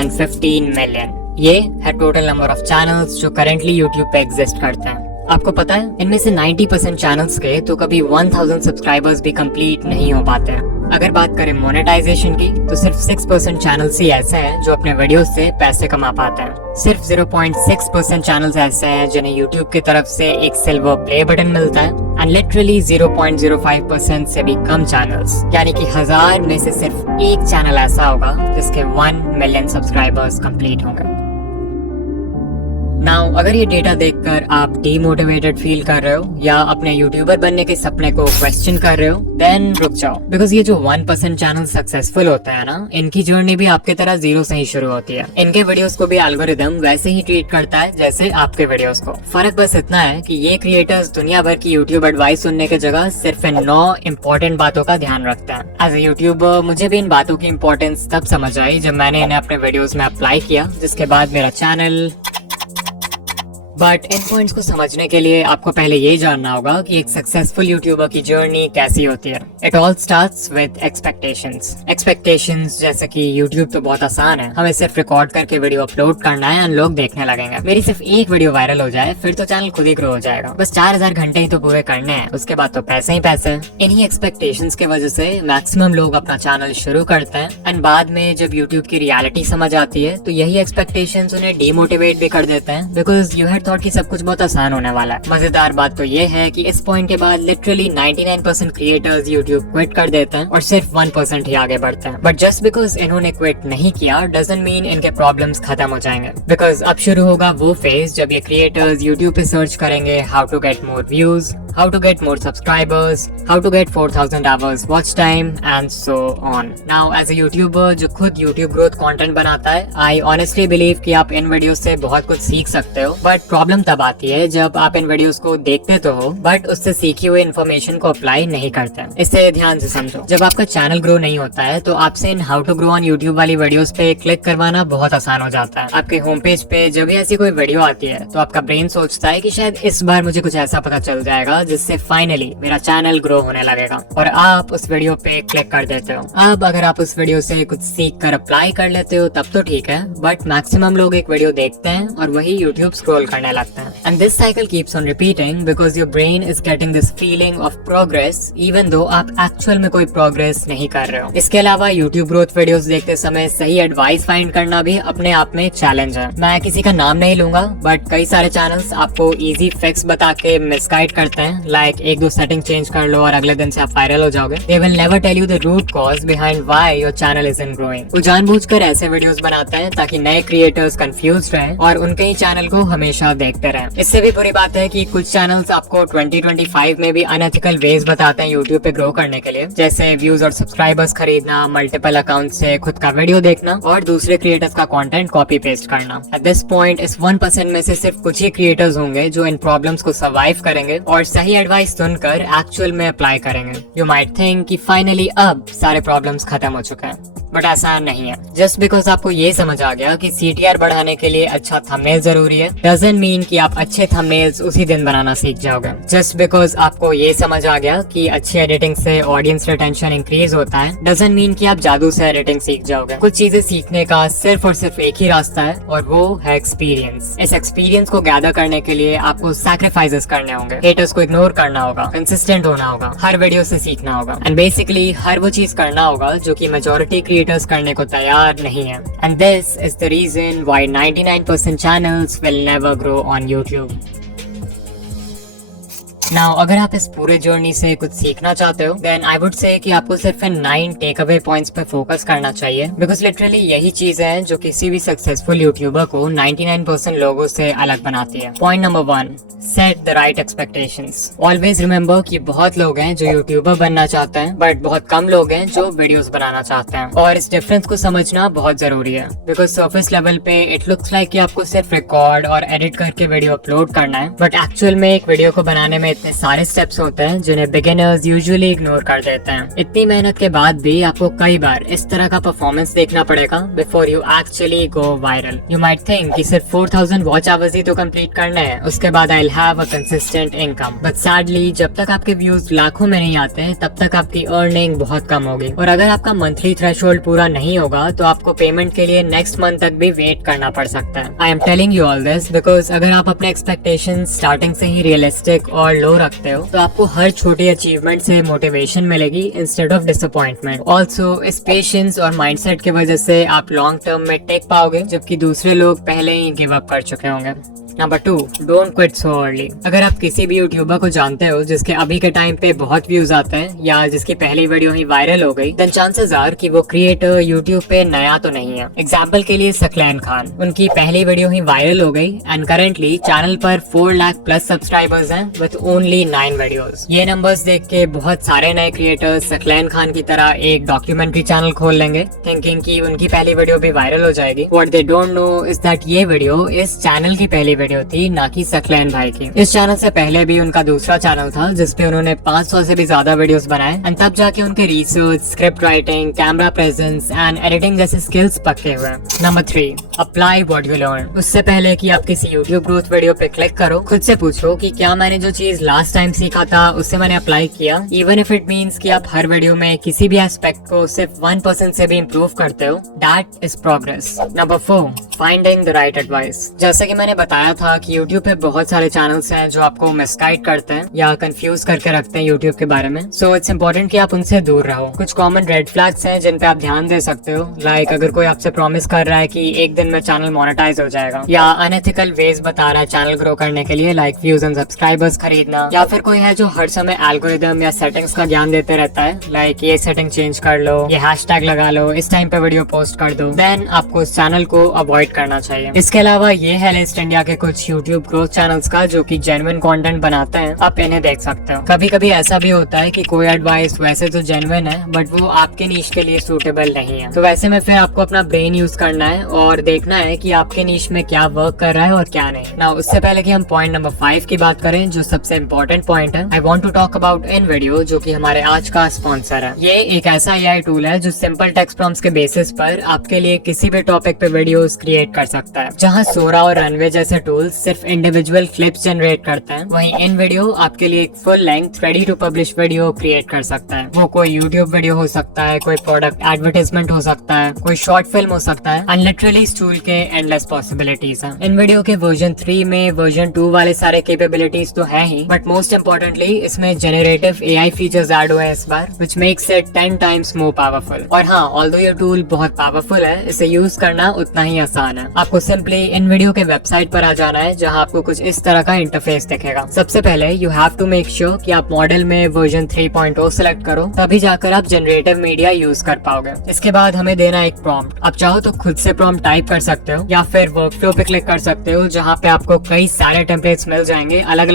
215 million. ये है total number of channels जो करेंटली यूट्यूब पे एग्जिस्ट करते हैं। आपको पता है इनमें से 90% चैनल्स के तो कभी 1000 सब्सक्राइबर्स भी कंप्लीट नहीं हो पाते हैं। अगर बात करें मोनेटाइजेशन की तो सिर्फ 6% चैनल्स ही ऐसे हैं जो अपने वीडियोस से पैसे कमा पाते हैं। सिर्फ 0.6% चैनल्स ऐसे हैं जिन्हें यूट्यूब की तरफ से एक सिल्वर प्ले बटन मिलता है एंड लिटरली 0.05% से भी कम चैनल्स, यानी कि 1000 में से सिर्फ एक चैनल ऐसा होगा जिसके 1 मिलियन सब्सक्राइबर्स कंप्लीट होंगे। नाउ अगर ये डेटा देखकर आप डीमोटिवेटेड फील कर रहे हो या अपने यूट्यूबर बनने के सपने को क्वेश्चन कर रहे हो, देन रुक जाओ, बिकॉज ये जो 1% चैनल सक्सेसफुल होता है ना, इनकी जर्नी भी आपकी तरह जीरो से ही शुरू होती है। इनके वीडियोस को भी एल्गोरिदम वैसे ही ट्रीट करता है जैसे आपके वीडियोस को। फर्क बस इतना है कि ये क्रिएटर्स दुनिया भर की यूट्यूब एडवाइस सुनने की जगह सिर्फ इन 9 इंपॉर्टेंट बातों का ध्यान रखते हैं। एज ए यूट्यूबर मुझे भी इन बातों की इंपॉर्टेंस तब समझ आई जब मैंने इन्हें अपने वीडियोस में अप्लाई किया, जिसके बाद मेरा चैनल। बट इन पॉइंट्स को समझने के लिए आपको पहले ये जानना होगा कि एक सक्सेसफुल यूट्यूबर की जर्नी कैसी होती है। It all starts with expectations. Expectations जैसे कि यूट्यूब तो बहुत आसान है, हमें सिर्फ रिकॉर्ड करके वीडियो अपलोड करना है और लोग देखने लगेंगे। मेरी सिर्फ एक वीडियो वायरल हो जाए फिर तो चैनल खुद ही ग्रो हो जाएगा। बस 4000 घंटे ही तो पूरे करने हैं, उसके बाद तो पैसे ही पैसे। इन्हीं एक्सपेक्टेशंस की वजह से मैक्सिमम लोग अपना चैनल शुरू करते हैं एंड बाद में जब यूट्यूब की रियलिटी समझ आती है तो यही एक्सपेक्टेशंस उन्हें डीमोटिवेट भी कर देते हैं, बिकॉज यू हैड थॉट कि सब कुछ बहुत आसान होने वाला है। मजेदार बात तो ये है कि इस पॉइंट के बाद लिटरली 99% क्रिएटर्स यूट्यूब क्विट कर देते हैं और सिर्फ 1% ही आगे बढ़ते हैं। बट जस्ट बिकॉज इन्होंने क्विट नहीं किया डजंट मीन इनके प्रॉब्लम्स खत्म हो जाएंगे, बिकॉज अब शुरू होगा वो फेज जब ये क्रिएटर्स यूट्यूब पे सर्च करेंगे how to get more views, how to get more subscribers, how to get 4000 hours watch time and so on. Now as a YouTuber जो खुद YouTube growth content बनाता है, I honestly believe कि आप इन videos से बहुत कुछ सीख सकते हो, बट प्रॉब्लम तब आती है जब आप इन वीडियोस को देखते तो हो बट उससे सीखी हुई इन्फॉर्मेशन को अप्लाई नहीं करते। इससे ध्यान से समझो, जब आपका चैनल ग्रो नहीं होता है तो आपसे in how to grow on YouTube वाली वीडियोस पे क्लिक करवाना बहुत आसान हो जाता है। आपके होम पेज पे जब भी ऐसी कोई वीडियो आती है तो आपका ब्रेन सोचता है कि शायद इस बार मुझे कुछ ऐसा पता चल जाएगा जिससे फाइनली मेरा चैनल ग्रो होने लगेगा, और आप उस वीडियो पे क्लिक कर देते हो। अब अगर आप उस वीडियो से कुछ सीख कर अप्लाई कर लेते हो तब तो ठीक है, बट मैक्सिमम लोग एक वीडियो देखते हैं और वही यूट्यूब स्क्रॉल करने लगते हैं and this cycle keeps on repeating because your brain is getting this feeling of progress even though आप एक्चुअल में कोई प्रोग्रेस नहीं कर रहे हो। इसके अलावा यूट्यूब ग्रोथ वीडियोस देखते समय सही एडवाइस फाइंड करना भी अपने आप में चैलेंज है। मैं किसी का नाम नहीं लूंगा बट कई सारे चैनल्स आपको इजी फिक्स बता के मिसगाइड करते हैं, लाइक एक दो सेटिंग चेंज कर लो और अगले दिन से आप वायरल हो जाओगे। They will never tell you the root cause behind why your channel isn't growing। वो जानबूझकर ऐसे वीडियोस बनाते हैं ताकि नए क्रिएटर्स कंफ्यूज रहें और उनके ही चैनल को हमेशा देखते रहें। इससे भी बुरी बात है कि कुछ चैनल्स आपको 2025 में भी अनएथिकल वेज बताते हैं यूट्यूब पे ग्रो करने के लिए, जैसे व्यूज और सब्सक्राइबर्स खरीदना, मल्टीपल अकाउंट से खुद का वीडियो देखना और दूसरे क्रिएटर्स का कंटेंट कॉपी पेस्ट करना। एट दिस पॉइंट इस 1% में से सिर्फ कुछ ही क्रिएटर्स होंगे जो इन प्रॉब्लम्स को सर्वाइव करेंगे और सही एडवाइस सुनकर एक्चुअल में अप्लाई करेंगे। यू माइट थिंक कि फाइनली अब सारे प्रॉब्लम्स खत्म हो चुके हैं, बट ऐसा नहीं है। जस्ट बिकॉज आपको ये समझ आ गया कि CTR बढ़ाने के लिए अच्छा थंबनेल जरूरी है डजंट मीन कि आप अच्छे थंबनेल्स उसी दिन बनाना सीख जाओगे। जस्ट बिकॉज आपको ये समझ आ गया कि अच्छी एडिटिंग से ऑडियंस रिटेंशन इंक्रीज होता है डजंट मीन कि आप जादू से एडिटिंग सीख जाओगे। कुछ चीजें सीखने का सिर्फ और सिर्फ एक ही रास्ता है और वो है एक्सपीरियंस। इस एक्सपीरियंस को गैदर करने के लिए आपको सैक्रिफाइसेस करने होंगे, हेटर्स को इग्नोर करना होगा, कंसिस्टेंट होना होगा, हर वीडियो से सीखना होगा एंड बेसिकली हर वो चीज करना होगा जो कि मेजॉरिटी क्रिएटर्स करने को तैयार नहीं है। And this is the reason why 99% channels will never grow on YouTube. Now अगर आप इस पूरे जर्नी से कुछ सीखना चाहते हो देन आई वुड से कि आपको सिर्फ इन 9 टेक अवे पॉइंट्स पे फोकस करना चाहिए, बिकॉज लिटरली यही चीजें हैं जो किसी भी सक्सेसफुल यूट्यूबर को 99% लोगों से अलग बनाती है। Point number 1, set the right expectations. Always remember कि बहुत लोग हैं जो यूट्यूबर बनना चाहते हैं बट बहुत कम लोग हैं जो वीडियोस बनाना चाहते हैं, और इस डिफरेंस को समझना बहुत जरूरी है। बिकॉज सरफेस लेवल पे इट लुक्स लाइक कि आपको सिर्फ रिकॉर्ड और एडिट करके वीडियो अपलोड करना है, बट एक्चुअल में एक वीडियो को बनाने में इतने सारे स्टेप्स होते हैं जिन्हें बिगिनर्स यूजुअली इग्नोर कर देते हैं। इतनी मेहनत के बाद भी आपको कई बार इस तरह का परफॉर्मेंस देखना पड़ेगा before you actually go viral. You might think कि सिर्फ 4000 वॉच आवर्स ही तो कंप्लीट करने हैं, उसके बाद I will have a consistent income. But sadly जब तक आपके व्यूज लाखों में नहीं आते हैं तब तक आपकी अर्निंग बहुत कम होगी, और अगर आपका मंथली थ्रेशोल्ड पूरा नहीं होगा तो आपको पेमेंट के लिए नेक्स्ट मंथ तक भी वेट करना पड़ सकता है। I am telling you all this because अगर आप अपने एक्सपेक्टेशन स्टार्टिंग से ही रियलिस्टिक और लो रखते हो तो आपको हर छोटी अचीवमेंट से मोटिवेशन मिलेगी इंस्टेड ऑफ डिसअपॉइंटमेंट। ऑल्सो इस पेशेंस और माइंडसेट की वजह से आप लॉन्ग टर्म में टेक पाओगे, जबकि दूसरे लोग पहले ही गिव अप कर चुके होंगे। Number 2, don't quit so early. अगर आप किसी भी यूट्यूबर को जानते हो जिसके अभी के टाइम पे बहुत व्यूज आते हैं या जिसकी पहली वीडियो ही वायरल हो गई, देन चांसेस आर कि वो क्रिएटर यूट्यूब पे नया तो नहीं है। एग्जांपल के लिए सकलैन खान, उनकी पहली वीडियो ही वायरल हो गई एंड करेंटली चैनल पर 4 लाख प्लस सब्सक्राइबर्स हैं विद ओनली 9 वीडियोस। ये नंबर्स देख के बहुत सारे नए क्रिएटर्स सकलैन खान की तरह एक डॉक्यूमेंट्री चैनल खोल लेंगे थिंकिंग कि उनकी पहली वीडियो भी वायरल हो जाएगी। What they don't know is that ये वीडियो इस चैनल की पहली वीडियो थी, ना कि सकलैन भाई की। इस चैनल से पहले भी उनका दूसरा चैनल था जिसपे उन्होंने 500 से भी ज्यादा वीडियोस बनाए एंड तब जाके उनके research, script writing, camera presence and editing जैसे स्किल्स पक्के हुए। Number 3, apply what you learn. उससे पहले कि आप किसी यूट्यूब ग्रोथ वीडियो पे क्लिक करो, खुद से पूछो कि क्या मैंने जो चीज लास्ट टाइम सीखा था उससे मैंने अप्लाई किया, इवन इफ इट मीन्स कि आप हर वीडियो में किसी भी एस्पेक्ट को सिर्फ 1% से भी इम्प्रूव करते हो, that is progress. Number 4, finding the right advice. जैसे कि मैंने बताया था कि यूट्यूब पे बहुत सारे चैनल्स हैं जो आपको मिसगाइड करते हैं या कंफ्यूज करके रखते हैं यूट्यूब के बारे में, सो इट्स इम्पोर्टेंट कि आप उनसे दूर रहो। कुछ कॉमन रेड फ्लैग्स हैं जिन पे आप ध्यान दे सकते हो, लाइक अगर कोई आपसे प्रॉमिस कर रहा है कि एक दिन में चैनल मोनेटाइज हो जाएगा, या अनएथिकल वेज बता रहा है चैनल ग्रो करने के लिए, लाइक व्यूज एंड सब्सक्राइबर्स खरीदना, या फिर कोई है जो हर समय एल्गोरिदम या सेटिंग्स का ज्ञान देते रहता है, लाइक ये सेटिंग चेंज कर लो, ये हैशटैग लगा लो, इस टाइम पे वीडियो पोस्ट कर दो, देन आपको उस चैनल को अवॉइड करना चाहिए। इसके अलावा ये है लिस्ट इंडिया के कुछ यूट्यूब ग्रोथ चैनल्स का जो कि जेन्युइन कंटेंट बनाते हैं, आप इन्हें देख सकते हो। कभी कभी ऐसा भी होता है कि कोई एडवाइस वैसे तो जेन्युइन है बट वो आपके नीश के लिए सूटेबल नहीं है, तो वैसे में फिर आपको अपना ब्रेन यूज करना है और देखना है कि आपके नीश में क्या वर्क कर रहा है और क्या नहीं। ना उससे पहले कि हम पॉइंट नंबर 5 की बात करें जो सबसे इम्पोर्टेंट पॉइंट है, I want to talk about in video, जो कि हमारे आज का स्पॉन्सर है। ये एक ऐसा AI टूल है जो सिंपल टेक्स्ट प्रॉम्प्ट्स के बेसिस पर आपके लिए किसी भी टॉपिक पे वीडियोस क्रिएट कर सकता है। जहाँ सोरा और रनवे जैसे टूल्स सिर्फ इंडिविजुअल क्लिप्स जनरेट करते हैं, वहीं इन वीडियो आपके लिए एक full length ready to publish video create कर सकता है। वो कोई यूट्यूब वीडियो हो सकता है, कोई प्रोडक्ट एडवर्टाइजमेंट हो सकता है, कोई शॉर्ट फिल्म हो सकता है, एंड लिटरली इस टूल के एंडलेस पॉसिबिलिटीज हैं। इन वीडियो के वर्जन 3 में वर्जन 2 वाले सारे कैपेबिलिटीज तो है ही, बट मोस्ट इम्पोर्टेंटली इसमें जेनरेटिव AI फीचर्स ऐड हुए हैं इस बार, which makes it 10 times more powerful. और हाँ, ऑल्दो ये टूल बहुत पावरफुल है, इसे यूज करना उतना ही आसान है। आपको सिंपली इन वीडियो के वेबसाइट पर आ जाना है जहाँ आपको कुछ इस तरह का इंटरफेस दिखेगा। सबसे पहले you have to make sure कि आप मॉडल में वर्जन 3.0 सिलेक्ट करो, तभी जाकर आप जनरेटिव मीडिया यूज कर पाओगे। इसके बाद हमें देना एक प्रॉम्प्ट। आप चाहो तो खुद से प्रॉम्प्ट टाइप कर सकते हो या फिर वर्कफ्लो पे क्लिक कर सकते हो जहाँ पे आपको कई सारे टेम्पलेट्स मिल जाएंगे अलग अलग